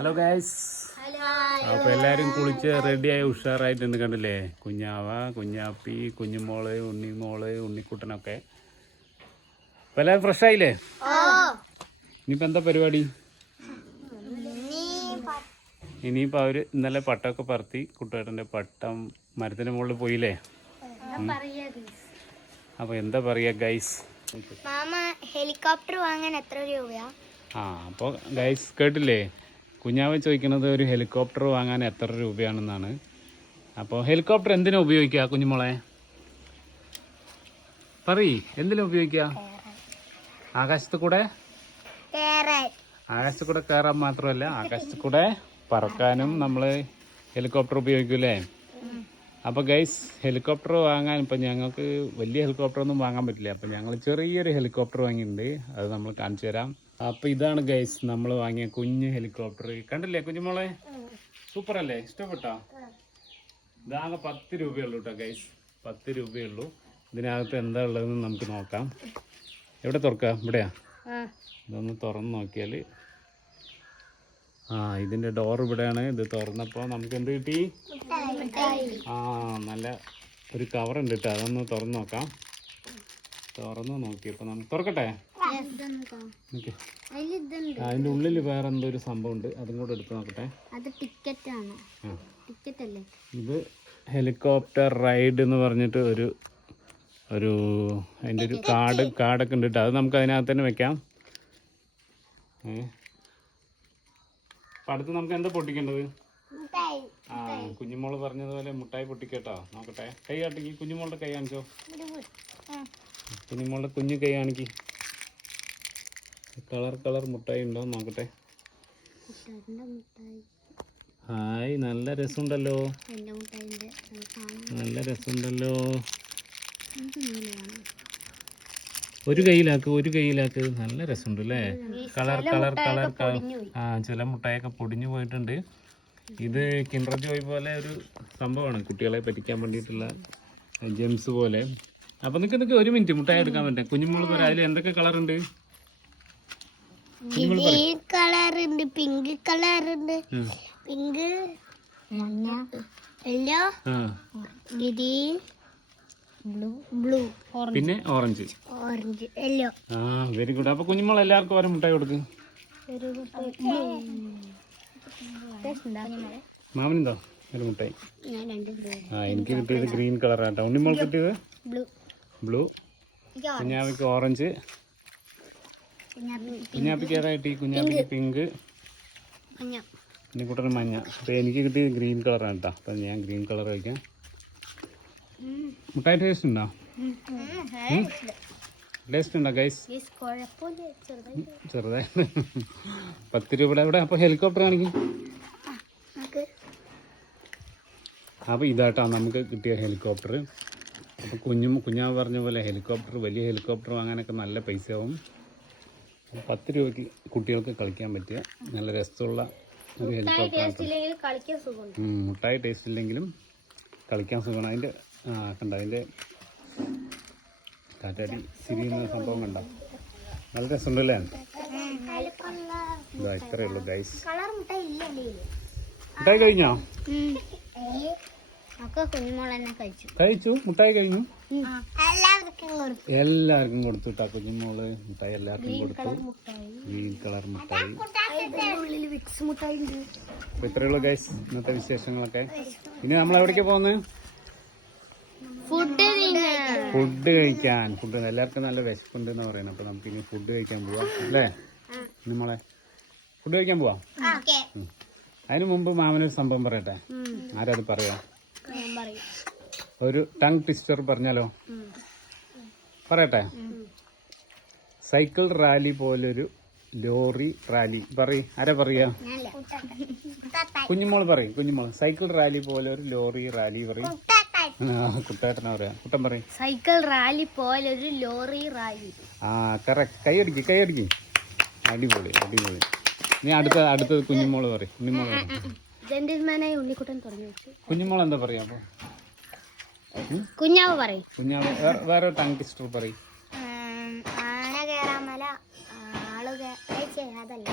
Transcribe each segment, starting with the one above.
Hello guys, അപ്പോൾ എല്ലാവരും കുളിച്ച് റെഡിയായി ഉഷാറായിട്ടുണ്ട്. കണ്ടില്ലേ, കുഞ്ഞാവ, കുഞ്ഞാപ്പി, കുഞ്ഞുമോള്, ഉണ്ണിമോള്, ഉണ്ണിക്കുട്ടനൊക്കെ. അപ്പോൾ എല്ലാവരും ഫ്രഷ് ആയില്ലേ? ഇനിയിപ്പോൾ എന്താ പരിപാടി? ഇനിയിപ്പോൾ അവർ ഇന്നലെ പട്ടമൊക്കെ പറത്തി കുട്ടേട്ടൻ്റെ പട്ടം മരത്തിൻ്റെ മുകളിൽ പോയില്ലേ? അപ്പോൾ എന്താ പറയുക ഗൈസ്? ഹെലികോപ്റ്റർ വാങ്ങാൻ എത്ര രൂപയാ? അപ്പോൾ ഗൈസ് കേട്ടില്ലേ, കുഞ്ഞാവ് ചോദിക്കുന്നത് ഒരു ഹെലികോപ്റ്റർ വാങ്ങാൻ എത്ര രൂപയാണെന്നാണ്. അപ്പോൾ ഹെലികോപ്റ്റർ എന്തിനാ ഉപയോഗിക്കുക കുഞ്ഞുമോളെ? പറയ്, എന്തിനാ ഉപയോഗിക്കുക? ആകാശത്ത് കൂടെ കയറാൻ മാത്രമല്ല, ആകാശത്ത് കൂടെ പറക്കാനും നമ്മൾ ഹെലികോപ്റ്റർ ഉപയോഗിക്കൂലേ? അപ്പോൾ ഗൈസ്, ഹെലികോപ്റ്റർ വാങ്ങാൻ ഇപ്പം ഞങ്ങൾക്ക് വലിയ ഹെലികോപ്റ്റർ ഒന്നും വാങ്ങാൻ പറ്റില്ല. അപ്പം ഞങ്ങൾ ചെറിയൊരു ഹെലികോപ്റ്റർ വാങ്ങിയിട്ടുണ്ട്, അത് നമ്മൾ കാണിച്ചു തരാം. അപ്പോൾ ഇതാണ് ഗൈസ് നമ്മൾ വാങ്ങിയ കുഞ്ഞ് ഹെലികോപ്റ്റർ. കണ്ടില്ലേ കുഞ്ഞുമോളെ, സൂപ്പർ അല്ലേ? ഇഷ്ടപ്പെട്ടോ? ഇതാകെ 10 രൂപയുള്ളൂ കേട്ടോ ഗൈസ്, 10 രൂപയുള്ളൂ. ഇതിനകത്ത് എന്താ ഉള്ളതെന്ന് നമുക്ക് നോക്കാം. എവിടെ തുറക്കാം? ഇവിടെയാ? ഇതൊന്ന് തുറന്ന് നോക്കിയാൽ ഇതിൻ്റെ ഡോർ ഇവിടെയാണ്. ഇത് തുറന്നപ്പോൾ നമുക്ക് എന്ത് കിട്ടി? നല്ല ഒരു കവറുണ്ട് കേട്ടോ, അതൊന്ന് തുറന്ന് നോക്കാം. തുറന്ന് നോക്കിയപ്പോൾ നമുക്ക് തുറക്കട്ടെ. അതിൻ്റെ ഉള്ളിൽ വേറെ എന്തോ ഒരു സംഭവം ഉണ്ട്, അതും കൂടെ എടുത്ത് നോക്കട്ടെ. ഇത് ഹെലികോപ്റ്റർ റൈഡ് എന്ന് പറഞ്ഞിട്ട് ഒരു അതിൻ്റെ ഒരു കാർഡൊക്കെ ഉണ്ട് കേട്ടോ, അത് നമുക്ക് അതിനകത്ത് തന്നെ വെക്കാം. അപ്പം അടുത്ത് നമുക്ക് എന്താ പൊട്ടിക്കേണ്ടത്? കുഞ്ഞുമോള് പറഞ്ഞതുപോലെ മുട്ടായി പൊട്ടിക്കട്ടോ. നോക്കട്ടെ, കൈ കാട്ടിക്ക്, കുഞ്ഞുമോളുടെ കൈ കാണിച്ചോ. കുഞ്ഞുമോളുടെ കുഞ്ഞു കൈ കാണിക്ക്. കളർ മുട്ടായി ഉണ്ടോ നോക്കട്ടെ. ഹായ്, നല്ല രസമുണ്ടല്ലോ, നല്ല രസമുണ്ടല്ലോ. ഒരു കയ്യിലാക്ക്, നല്ല രസമുണ്ട് അല്ലേ? കളർ ചില മുട്ടായൊക്കെ പൊടിഞ്ഞു പോയിട്ടുണ്ട്. ഇത് കിൻഡർ ജോയ് പോലെ ഒരു സംഭവമാണ്, കുട്ടികളെ പറ്റിക്കാൻ വേണ്ടിയിട്ടുള്ള ജെംസ് പോലെ. അപ്പൊ നിനക്ക് ഒരു മിനിറ്റ് മുട്ടായി എടുക്കാൻ പറ്റും. കുഞ്ഞുമോള് പറയാം, അതിൽ എന്തൊക്കെ കളർ ഉണ്ട്? പിന്നെ ഓറഞ്ച്, വെരി ഗുഡ്. അപ്പൊ കുഞ്ഞുമോൾ എല്ലാവർക്കും ഓരോ മുട്ടായി കൊടുക്കും. മാമനുണ്ടോ ഒരു മുട്ടായി? എനിക്ക് കിട്ടിയത് ഗ്രീൻ കളറാട്ടോ. ഉണ്ണിമോൾ കിട്ടിയത് ബ്ലൂ, കുഞ്ഞാവിക്ക് ഓറഞ്ച്, കുഞ്ഞാപ്പിക്ക് ഏതാ കിട്ടി? കുഞ്ഞാപ്പിക്ക് പിങ്ക്, ഉണ്ണിക്കുട്ടന് മഞ്ഞ. അപ്പൊ എനിക്ക് കിട്ടിയത് ഗ്രീൻ കളറാണ് കേട്ടോ. അപ്പൊ ഞാൻ ഗ്രീൻ കളർ കഴിക്കാം. മുട്ടായി ടേസ്റ്റ് ഉണ്ടോ? ടേസ്റ്റ് ഉണ്ടോ ഗൈസ്? ചെറുതായിട്ട് 10 രൂപയുടെ ഇവിടെ. അപ്പോൾ ഹെലികോപ്റ്റർ കാണിക്കും. അപ്പോൾ ഇതാട്ടോ നമുക്ക് കിട്ടിയ ഹെലികോപ്റ്റർ. അപ്പോൾ കുഞ്ഞാവ് പറഞ്ഞ പോലെ ഹെലികോപ്റ്റർ, വലിയ ഹെലികോപ്റ്റർ വാങ്ങാനൊക്കെ നല്ല പൈസയാവും. 10 രൂപയ്ക്ക് കുട്ടികൾക്ക് കളിക്കാൻ പറ്റിയ നല്ല രസമുള്ള ഒരു ഹെലികോപ്റ്റർ. മുട്ടായി ടേസ്റ്റ് ഇല്ലെങ്കിലും കളിക്കാൻ സുഖമാണ്. അതിൻ്റെ കണ്ട, അതിൻ്റെ കാറ്റാടി തിരിയുന്ന സംഭവം കണ്ട, നല്ല രസമുണ്ടല്ലേ? ഇതാ ഇത്രയേ ഉള്ളൂ ഗൈസ്. മുട്ടായി കഴിഞ്ഞോ? കഴിച്ചു, മുട്ടായി കഴിഞ്ഞു. എല്ലാവർക്കും കൊടുത്തു കേട്ടോ. കുഞ്ഞുമോള് മുട്ടായി എല്ലാവർക്കും കൊടുത്തു, ഗ്രീൻ കളർ മുട്ടായി. അപ്പൊ ഇത്രയേ ഉള്ളൂ ഗൈസ് ഇന്നത്തെ വിശേഷങ്ങളൊക്കെ. ഇനി നമ്മൾ എവിടേക്ക് പോകുന്നത്? ഫുഡ് കഴിക്കാൻ. എല്ലാവർക്കും നല്ല വിശപ്പുണ്ട് എന്ന് പറയുന്നത്. അപ്പൊ നമുക്ക് ഇനി ഫുഡ് കഴിക്കാൻ പോവാം അല്ലേ? നമ്മളെ ഫുഡ് കഴിക്കാൻ പോവാം. അതിനു മുമ്പ് മാമനൊരു സംഭവം പറയട്ടെ. ആരത് പറയാ? ഒരു ടങ് ട്വിസ്റ്റർ പറഞ്ഞാലോ? പറയട്ടെ. സൈക്കിൾ റാലി പോലൊരു ലോറി റാലി. ആരാ പറയാ? കുഞ്ഞുമോൾ പറയും. കുഞ്ഞുമോൾ സൈക്കിൾ റാലി പോലൊരു ലോറി റാലി പറയും. കുട്ടേട്ടനാ പറയാ. കുട്ടൻ പറയും സൈക്കിൾ റാലി പോലൊരു ലോറി റാലി. കറക്റ്റ്. കൈയടിക്ക്. അടിപൊളി. നീ അടുത്തത് കുഞ്ഞുമോള് പറയും. കുഞ്ഞുമോൾ എന്താ പറയാ? അപ്പൊ കുഞ്ഞാവ് പറയും. വേറെ ടങ് ട്വിസ്റ്റർ പറയും. ആന കേറാമല, ആള് അതല്ല.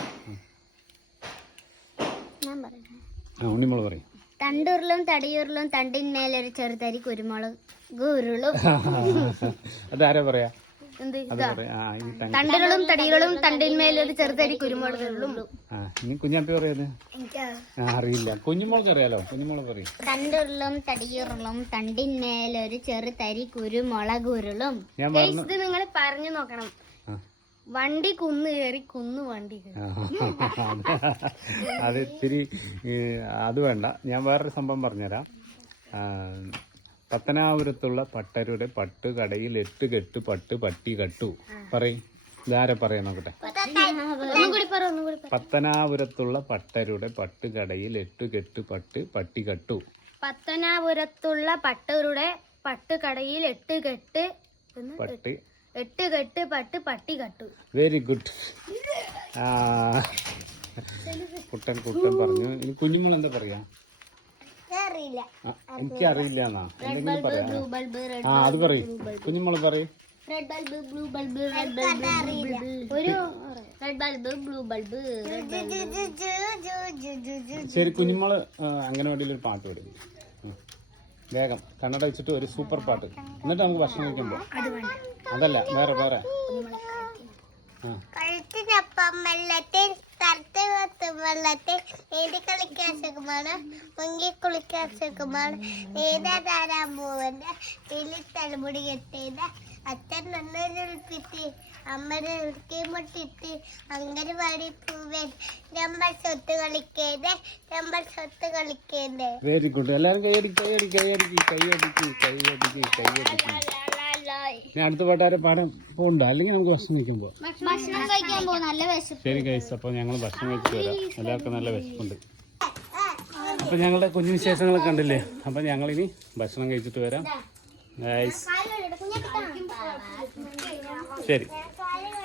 ഞാൻ പറയാം. ആ ഉണ്ണിമോള് പറയും. തണ്ടുരുളും തടിയുരുളും തണ്ടിന്മേലൊരു ചെറുതരി കുരുമുളക് ഉരുളും. അതാരാ പറയാ? എന്ത് അത് പറയാ. ആ ഈ തണ്ടുകളും തടികളും തണ്ടിന്മേലൊരു ചെറുതരി കുരുമുളക് ഉരുളും. ആ ഇനി കുഞ്ഞാപ്പി പറയത് അറിയില്ല. കുഞ്ഞുമോൾക്ക് അറിയാലോ, കുഞ്ഞുമോള് പറയും. തണ്ടുരുളും തടിയുരുളും തണ്ടിന്മേലൊരു ചെറുതരി കുരുമുളക് ഉരുളും. ഞാൻ പറഞ്ഞു. ഇത് നിങ്ങൾ പറഞ്ഞു നോക്കണം. വണ്ടി കുന്ന് കയറി കുന്ന് വണ്ടി അത് ഇത്തിരി അത് വേണ്ട. ഞാൻ വേറൊരു സംഭവം പറഞ്ഞുതരാം. പത്തനാപുരത്തുള്ള പട്ടരുടെ പട്ടുകടയിൽ 8 കെട്ട് പട്ട് പട്ടി കട്ടു. പറയും. ഇതാരെ പറയാൻ നോക്കട്ടെ. പത്തനാപുരത്തുള്ള പട്ടരുടെ പട്ടുകടയിൽ 8 കെട്ട് പട്ട് പട്ടി കട്ടു. പത്തനാപുരത്തുള്ള പട്ടരുടെ പട്ടുകടയിൽ 8 കെട്ട് പട്ട് 8 കെട്ട് പട്ട് പട്ടി കട്ടു. Very good. കുട്ടൻ പറഞ്ഞു. ഇനി കുഞ്ഞുമോൾ എന്താ പറയാ? അറിയില്ല. എനിക്ക് അറിയില്ല എന്നാ എന്തെങ്കിലും പറയാ. ബ്ലൂ ബൾബ് റെഡ് ആ അത് പറയും. കുഞ്ഞുമോള് പറയും. Red bulb blue bulb red bulb ഒരു റെഡ് ബൾബ് ബ്ലൂ ബൾബ്. ശരി കുഞ്ഞുമോള് അംഗനവാടിയിൽ ഒരു പാട്ട് പാടും. വേഗം കണ്ണട വെച്ചിട്ട് ഒരു സൂപ്പർ പാട്ട്. എന്നിട്ട് നമുക്ക് ഭക്ഷണം കഴിക്കുമ്പോ. അതല്ല വേറെ വേറെ. കഴുത്തിനൊപ്പം വെള്ളത്തിൽ കറുത്ത് കത്ത് വെള്ളത്തിൽ ഏത് കളിക്കാൻ സുഖമാണ് മുങ്ങി കുളിക്കാൻ സുഖമാണ് ഏതാ താരാൻ പോവന്റെ വലിയ തലമുടി കെട്ടിയത് അച്ഛൻ നന്നൊരുപ്പിട്ട് അമ്മനെ ഉടുക്കി മുട്ടിട്ട് അങ്കനവാടി പൂവൻ നമ്മൾ സ്വത്ത് കളിക്കേത് നമ്മൾ സ്വത്ത് കളിക്കേത്. Very good. എല്ലാരും കൈയടിക്ക് കൈയടിക്ക് കൈയടിക്ക് കൈയടിക്ക് കൈയടിക്ക് കൈയടിക്ക്. ഞാൻ അടുത്ത പാട്ടാരെ പാടാൻ പോകണ്ട, അല്ലെങ്കിൽ നമുക്ക് ഭക്ഷണം കഴിക്കുമ്പോ. ഭക്ഷണം കഴിക്കാൻ പോകും. നല്ല വിശപ്പ്. ശരി ഗൈസ്, അപ്പോൾ ഞങ്ങൾ ഭക്ഷണം കഴിച്ചിട്ട് വരാം. എല്ലാവർക്കും നല്ല വിശപ്പുണ്ട്. അപ്പോൾ ഞങ്ങളുടെ കുഞ്ഞു വിശേഷങ്ങളൊക്കെ കണ്ടില്ലേ. അപ്പോൾ ഞങ്ങളിനി ഭക്ഷണം കഴിച്ചിട്ട് വരാം ഗൈസ്. ശരി.